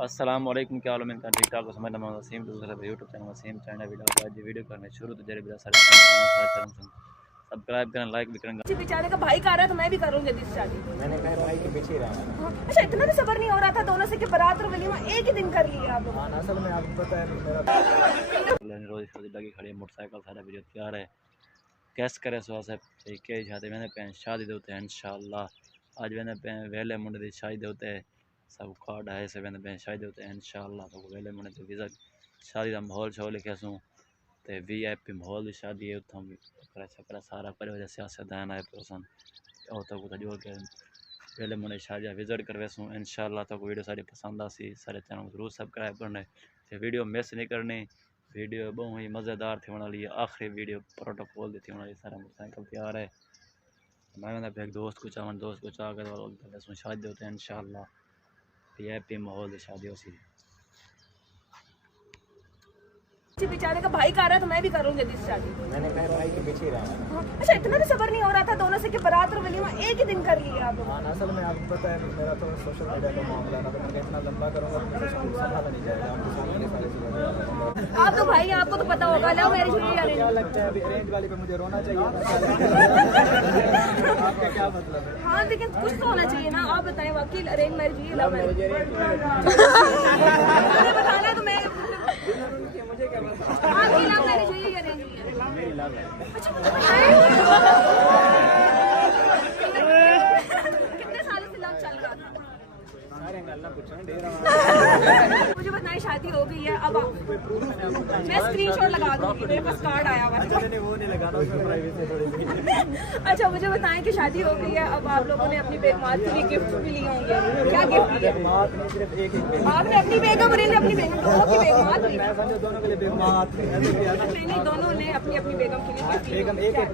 अस्सलाम वालेकुम, क्या हाल है? मैं ठीक ठाक हूँ। समझ नाम वसीम, दूसरा YouTube channel Wasim China video. आज वीडियो करने शुरू तो जरिए सब्सक्राइब करना, लाइक भी करेंगे। बेचारे का भाई कर रहा है तो मैं भी करूँगी दिस शादी। मैंने मेरे भाई के पीछे रहना। अच्छा, इतना भी सबर नहीं हो रहा था दोनों से कि बारात और वलीमा एक ही दिन कर लिया आप लोगों ने? असल में आपको पता है मेरा रोज लगी खड़ी मोटरसाइकिल, सारा वीडियो तैयार है। कैस करे सो सब के शादी मैंने पहन शादी दे होते हैं इंशाल्लाह। आज मैंने वेले मुंडे दी शादी दे होते हैं, सब कार्ड है से मैंने पहन शादी दे होते हैं इंशाल्लाह। तो वेले मुंडे ते वीज़ा शादी का माहौल शो लिखे सूँ ते VIP माहौल की शादी है। उतों चक्रा चक्रा सारा पर वजह सियासतदान आए पसन और तो कुछ जोड़ के वेले मुंडे शादी विजिट करवे सूँ इंशाल्लाह। तो वीडियो सारी पसंद आसी सारे चैनल को जरूर सब्सक्राइब करना है, वीडियो मिस नहीं करनी। वीडियो बहुत ही मज़ेदार थी होने वाली है, आखिरी वीडियो प्रोटोकॉल थी होने वाली। सारा मोटरसाइकिल तैयार है। मैं एक दोस्त को चावन दोस्त को चाह कर शादी होते हैं इंशाल्लाह। VIP माहौल शादी होती है। बेचारे का भाई कर रहा है तो मैं भी करूँगी दिस शादी। मैंने मेरे भाई के पीछे रहना। अच्छा, इतना भी सबर नहीं हो रहा था दोनों से कि बारात और वलीमा एक ही दिन कर लिया आप लोगों ने? असल में आपको पता है मेरा तो सोशल मीडिया का मामला ना, मैं इतना लंबा करूँगा तो संभाला नहीं जाएगा। आपके सामने सारे चीज़ें आप तो भाई आपको तो पता होगा। लव मैरिज हुई या क्या अरेंज? लगता है अभी अरेंज वाली पे मुझे रोना चाहिए? आपका क्या मतलब है? हाँ, लेकिन कुछ तो होना चाहिए ना। आप बताएं, वाकई अरेंज मैरिज हुई है लव मैरिज? बताना है तो मैं मुझे क्या पता? आपकी लव मैरिज हुई है या अरेंज हुई है? मेरी लव है। अच्छा, कितने सालों से लव चल रहा था? सारे गल्ला पूछो ढेर मुझे बताएं, शादी हो गई है अब मैं स्क्रीनशॉट लगा दूंगी, मेरे पास कार्ड आया हुआ है। मैंने वो नहीं लगाना, उसमें प्राइवेसी थोड़ी सी। अच्छा, मुझे बताएं कि शादी हो गई है, अब आप लोगों ने अपनी बेगमात के लिए गिफ्ट भी लिए होंगे। क्या गिफ्ट दिया? बात नहीं सिर्फ एक ही आपने अपनी बेगम और इन्हें अपनी बेगम, दोनों की बेगमात ली? मैं समझो दोनों के लिए बेगमात ऐसे किया ना। नहीं, दोनों ने अपनी अपनी बेगम के लिए गिफ्ट लिए। बेगम एक एक